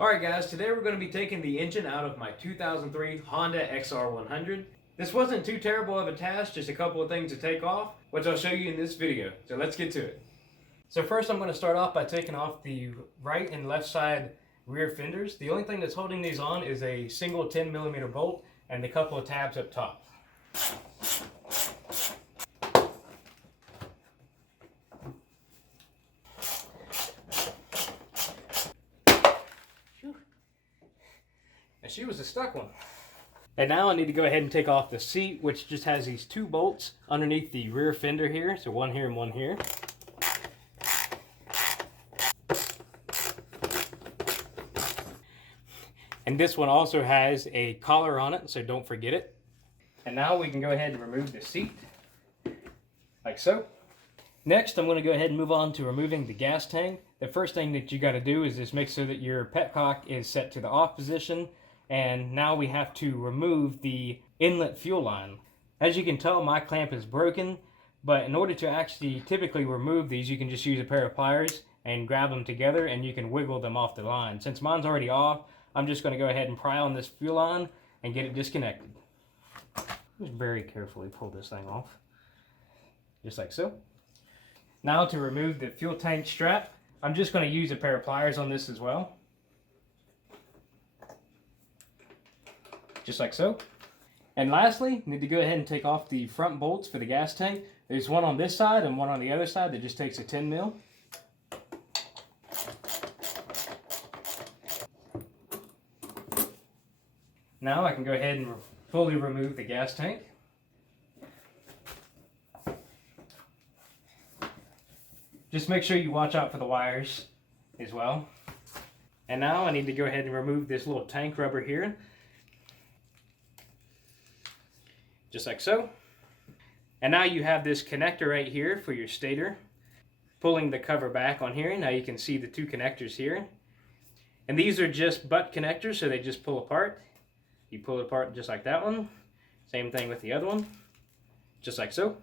Alright guys, today we're going to be taking the engine out of my 2003 Honda XR100. This wasn't too terrible of a task, just a couple of things to take off, which I'll show you in this video. So let's get to it. So first I'm going to start off by taking off the right and left side rear fenders. The only thing that's holding these on is a single 10mm bolt and a couple of tabs up top. And she was a stuck one. And now I need to go ahead and take off the seat, which just has these two bolts underneath the rear fender here. So one here and one here. And this one also has a collar on it, so don't forget it. And now we can go ahead and remove the seat, like so. Next, I'm going to go ahead and move on to removing the gas tank. The first thing that you got to do is just make sure that your petcock is set to the off position. And now we have to remove the inlet fuel line. As you can tell, my clamp is broken, but in order to actually typically remove these, you can just use a pair of pliers and grab them together and you can wiggle them off the line. Since mine's already off, I'm just going to go ahead and pry on this fuel line and get it disconnected. Just very carefully pull this thing off, just like so. Now to remove the fuel tank strap, I'm just going to use a pair of pliers on this as well. Just like so. And lastly, need to go ahead and take off the front bolts for the gas tank. There's one on this side and one on the other side that just takes a 10mm. Now I can go ahead and fully remove the gas tank. Just make sure you watch out for the wires as well. And now I need to go ahead and remove this little tank rubber here. Just like so. And now you have this connector right here for your stator. Pulling the cover back on here, now you can see the two connectors here. And these are just butt connectors, so they just pull apart. You pull it apart just like that one. Same thing with the other one. Just like so.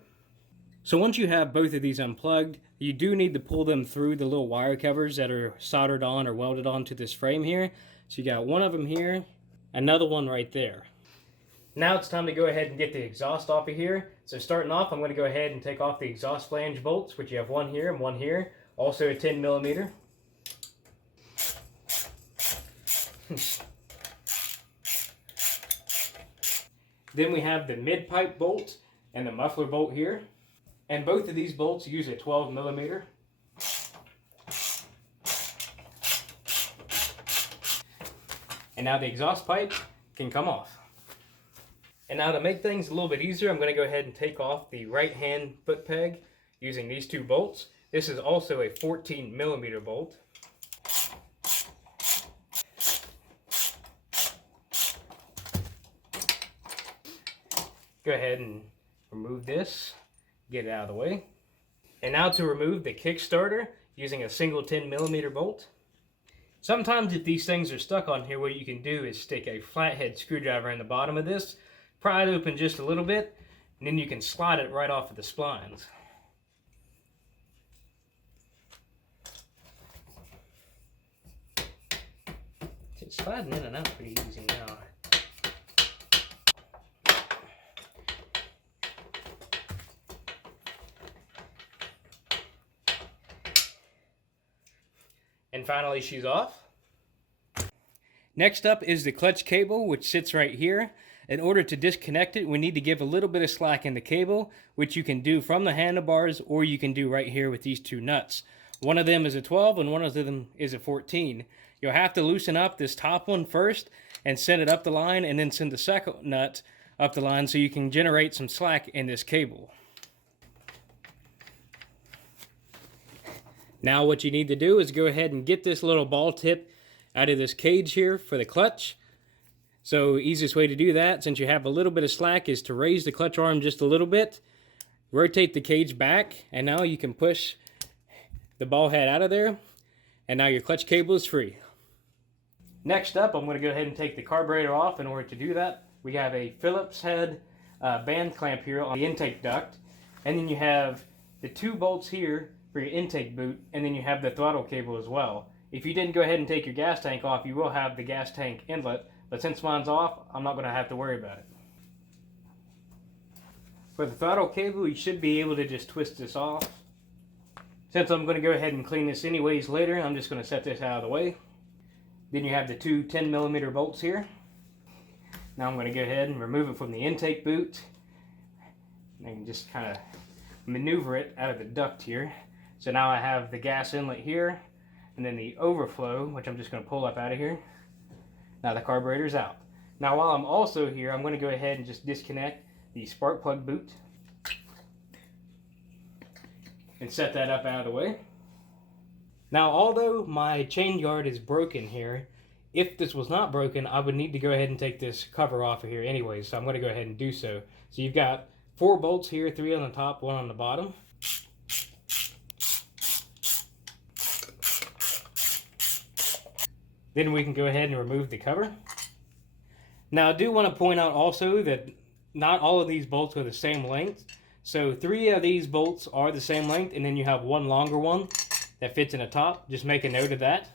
So once you have both of these unplugged, you do need to pull them through the little wire covers that are soldered on or welded onto this frame here. So you got one of them here, another one right there. Now it's time to go ahead and get the exhaust off of here. So starting off, I'm going to go ahead and take off the exhaust flange bolts, which you have one here and one here. Also a 10mm. Then we have the mid-pipe bolt and the muffler bolt here. And both of these bolts use a 12mm. And now the exhaust pipe can come off. And now to make things a little bit easier, I'm going to go ahead and take off the right-hand foot peg using these two bolts. This is also a 14mm bolt. Go ahead and remove this, get it out of the way. And now to remove the kickstarter using a single 10mm bolt. Sometimes if these things are stuck on here, what you can do is stick a flathead screwdriver in the bottom of this, pry it open just a little bit, and then you can slide it right off of the splines. It's sliding in and out pretty easy now. And finally, she's off. Next up is the clutch cable, which sits right here. In order to disconnect it, we need to give a little bit of slack in the cable, which you can do from the handlebars, or you can do right here with these two nuts. One of them is a 12 and one of them is a 14. You'll have to loosen up this top one first and send it up the line, and then send the second nut up the line so you can generate some slack in this cable. Now what you need to do is go ahead and get this little ball tip out of this cage here for the clutch. So easiest way to do that, since you have a little bit of slack, is to raise the clutch arm just a little bit, rotate the cage back, and now you can push the ball head out of there, and now your clutch cable is free. Next up, I'm going to go ahead and take the carburetor off. In order to do that, we have a Phillips head band clamp here on the intake duct, and then you have the two bolts here for your intake boot, and then you have the throttle cable as well. If you didn't go ahead and take your gas tank off, you will have the gas tank inlet, but since mine's off, I'm not going to have to worry about it. For the throttle cable, you should be able to just twist this off. Since I'm going to go ahead and clean this anyways later, I'm just going to set this out of the way. Then you have the two 10mm bolts here. Now I'm going to go ahead and remove it from the intake boot. And I can just kind of maneuver it out of the duct here. So now I have the gas inlet here, and then the overflow, which I'm just going to pull up out of here. Now the carburetor's out. Now while I'm also here, I'm going to go ahead and just disconnect the spark plug boot and set that up out of the way. Now although my chain guard is broken here, if this was not broken, I would need to go ahead and take this cover off of here anyway, so I'm going to go ahead and do so. So you've got 4 bolts here, 3 on the top, 1 on the bottom. Then we can go ahead and remove the cover. Now I do want to point out also that not all of these bolts are the same length. So 3 of these bolts are the same length, and then you have one longer one that fits in the top. Just make a note of that.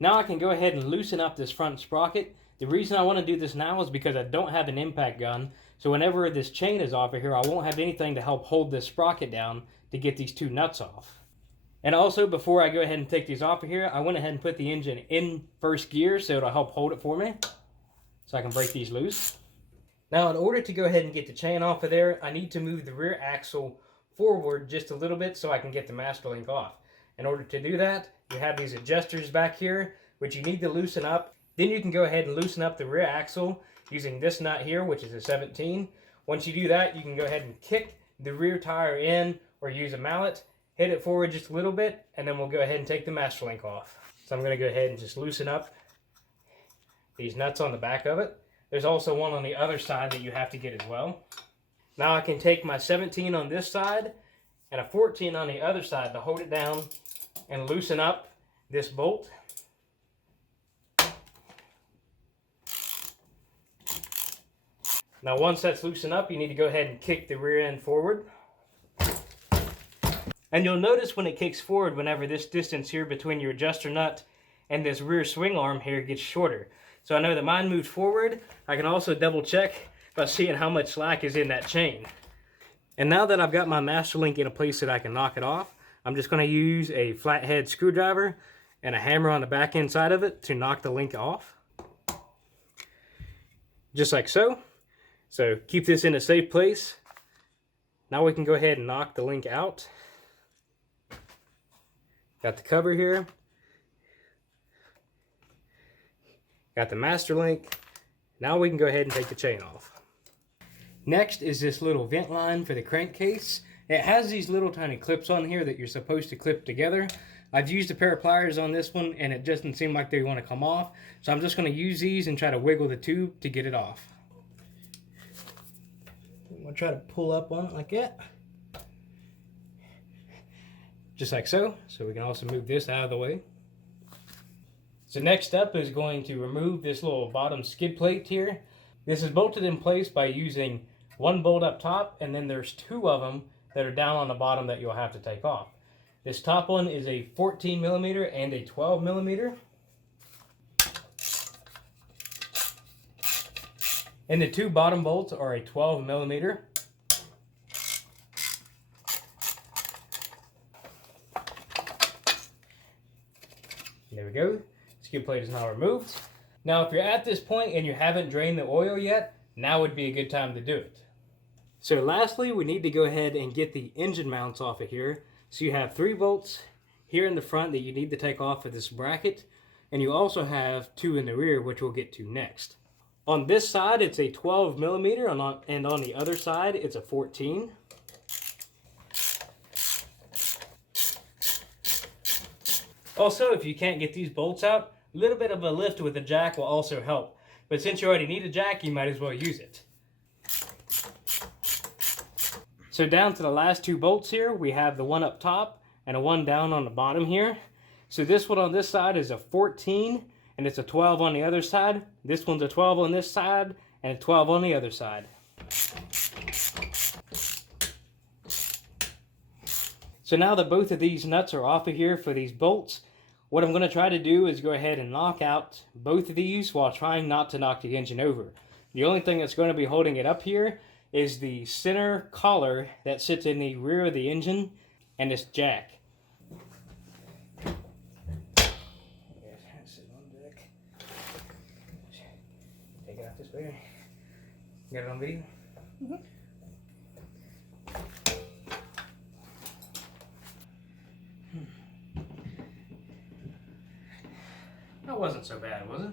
Now I can go ahead and loosen up this front sprocket. The reason I want to do this now is because I don't have an impact gun. So whenever this chain is off of here, I won't have anything to help hold this sprocket down to get these 2 nuts off. And also, before I go ahead and take these off of here, I went ahead and put the engine in first gear so it'll help hold it for me. So I can break these loose. Now in order to go ahead and get the chain off of there, I need to move the rear axle forward just a little bit so I can get the master link off. In order to do that, you have these adjusters back here, which you need to loosen up. Then you can go ahead and loosen up the rear axle using this nut here, which is a 17. Once you do that, you can go ahead and kick the rear tire in or use a mallet, hit it forward just a little bit, and then we'll go ahead and take the master link off. So I'm going to go ahead and just loosen up these nuts on the back of it. There's also one on the other side that you have to get as well. Now I can take my 17 on this side and a 14 on the other side to hold it down and loosen up this bolt. Now once that's loosened up, you need to go ahead and kick the rear end forward. And you'll notice when it kicks forward, whenever this distance here between your adjuster nut and this rear swing arm here gets shorter. So I know that mine moved forward. I can also double check by seeing how much slack is in that chain. And now that I've got my master link in a place that I can knock it off, I'm just going to use a flathead screwdriver and a hammer on the back end side of it to knock the link off. Just like so. So keep this in a safe place. Now we can go ahead and knock the link out. Got the cover here. Got the master link. Now we can go ahead and take the chain off. Next is this little vent line for the crankcase. It has these little tiny clips on here that you're supposed to clip together. I've used a pair of pliers on this one and it doesn't seem like they want to come off. So I'm just going to use these and try to wiggle the tube to get it off. I'm going to try to pull up on it like that. Just like so. So we can also move this out of the way. So next up is going to remove this little bottom skid plate here. This is bolted in place by using one bolt up top, and then there's 2 of them that are down on the bottom that you'll have to take off. This top one is a 14mm and a 12mm. And the 2 bottom bolts are a 12mm. There we go. Skid plate is now removed. Now if you're at this point and you haven't drained the oil yet, now would be a good time to do it. So lastly, we need to go ahead and get the engine mounts off of here. So you have 3 bolts here in the front that you need to take off of this bracket, and you also have 2 in the rear, which we'll get to next. On this side it's a 12mm, and on the other side it's a 14. Also, if you can't get these bolts out, a little bit of a lift with a jack will also help. But since you already need a jack, you might as well use it. So down to the last 2 bolts here, we have the one up top and a one down on the bottom here. So this one on this side is a 14 and it's a 12 on the other side. This one's a 12 on this side and a 12 on the other side. So now that both of these nuts are off of here for these bolts, What I'm going to try to do is go ahead and knock out both of these while trying not to knock the engine over. The only thing that's going to be holding it up here is the center collar that sits in the rear of the engine and this jack. Take it out this way. Got it on video? Mm-hmm. That wasn't so bad, was it?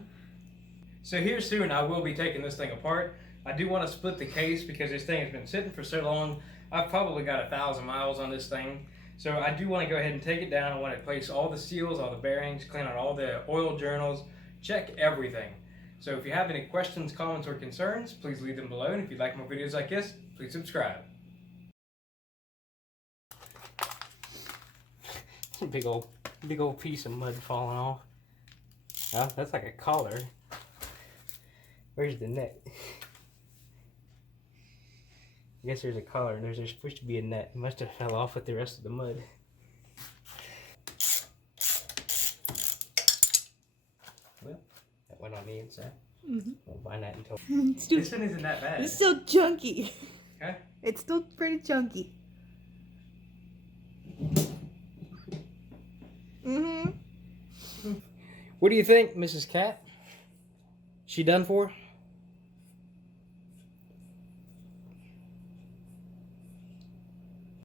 So here soon I will be taking this thing apart. I do want to split the case because this thing has been sitting for so long. I've probably got 1,000 miles on this thing. So I do want to go ahead and take it down. I want to place all the seals, all the bearings, clean out all the oil journals, check everything. So if you have any questions, comments, or concerns, please leave them below. And if you like more videos like this, please subscribe. Big old piece of mud falling off. Oh, that's like a collar. Where's the net? I guess there's a collar and there's supposed to be a net. It must have fell off with the rest of the mud. Well, that went on the inside. Mm-hmm. Won't find that until... This one isn't that bad. It's still chunky. Okay. It's still pretty chunky. Mm-hmm. What do you think, Mrs. Cat? She done for?